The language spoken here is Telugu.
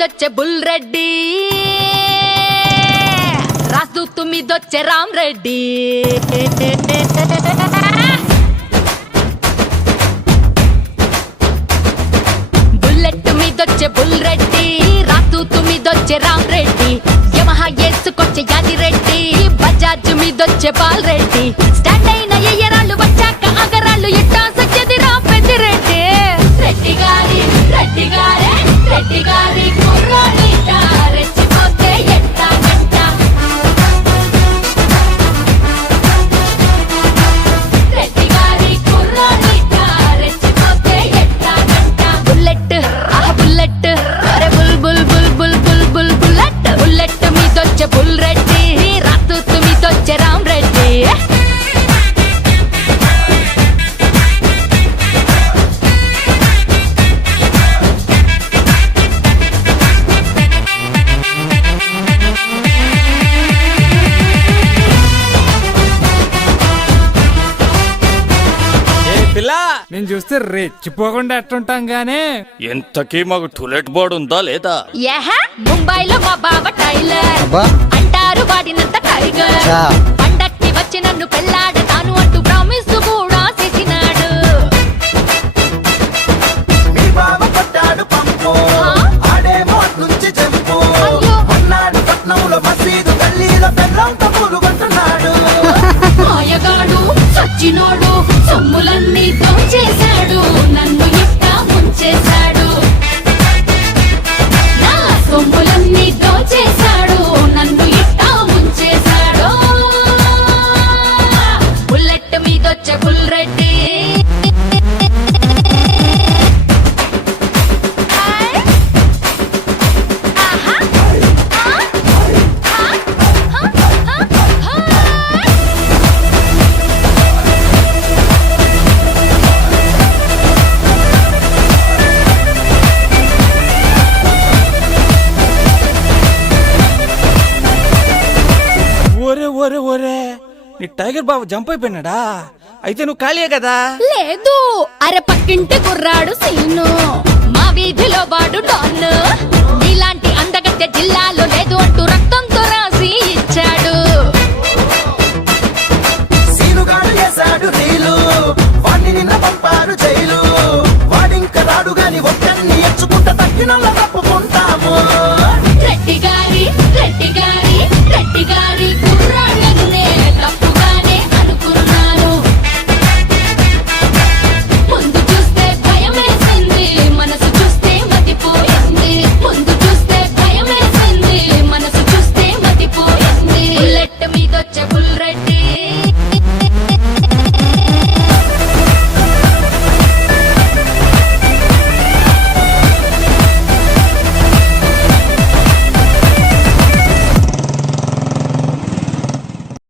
మీదొచ్చే బుల్ రెడ్డి, రాజదూత్ మీదొచ్చే రామ్ రెడ్డి. బుల్లెట్ మీదొచ్చే బుల్ రెడ్డి, రాజదూత్ మీదొచ్చే రామ్ రెడ్డి. యమహా ఏసుకొచ్చే యాది రెడ్డి, బజాజ్ మీదొచ్చే బాల్ రెడ్డి. స్టాండ్ అయిన ఎయ్యరాళ్ళు వచ్చాక అగరాళ్ళు ఎట్టా సచ్చేది రా పెద్దిరెడ్డి. రెడ్డి గారి రెడ్డి గారే రెడ్డి గారి కుర్రాడిట, రెచ్చిపోతే ఎట్టా గంట. రెడ్డి గారి కుర్రాడిట, రెచ్చిపోతే ఎట్టా గంట. బుల్లెట్ ఆహ్ బుల్లెట్, అరే bull bull bull bull bull bull bullet. Bullet మీదొచ్చే బుల్ రెడ్డి, రాజదూత్ మీదొచ్చే రామ్ రెడ్డి. నేను చూస్తే రెచ్చిపోకుండా ఎట్టుంటాం గానే. ఎంతకీ మాకు టూలెట్ బోర్డు ఉందా లేదా? ముంబైలో మా బావ టైలర్ అంటారు వాడినంత టైగర్. పండక్కి వచ్చి నన్ను పెళ్ళాడతాను అంటూ ప్రామిస్ కూడా చేసినాడు. మీ బావ పట్టాడు పంపు, ఆడేమో నుంచి చెంపు. అన్నాడు పట్నంలో మసీదు గల్లీలో పెళ్ళంతా పూలు కొంటున్నాడు. మాయగాడు సచ్చినోడు, సొమ్ములన్నీ దోచేశాడు, నన్ను ఇట్టా ముంచేశాడు. నా సొమ్ములన్నీ దోచేశాడు, నన్ను ఇట్టా ముంచేశాడు. బుల్లెట్ మీదొచ్చే బుల్ రెడ్డి, ఒరే ఒరే ఒరే, నీ టైగర్ బాబు జంప్ అయిపోయినాడా? అయితే నువ్వు ఖాళీయే కదా? లేదు అరే పక్కింటి కుర్రాడు సీను, మా వీధిలో వాడు డాన్. నీలాంటి అందగత్తె జిల్లాలో లేదు అంటూ రక్తంతో రాసి ఇచ్చాడు.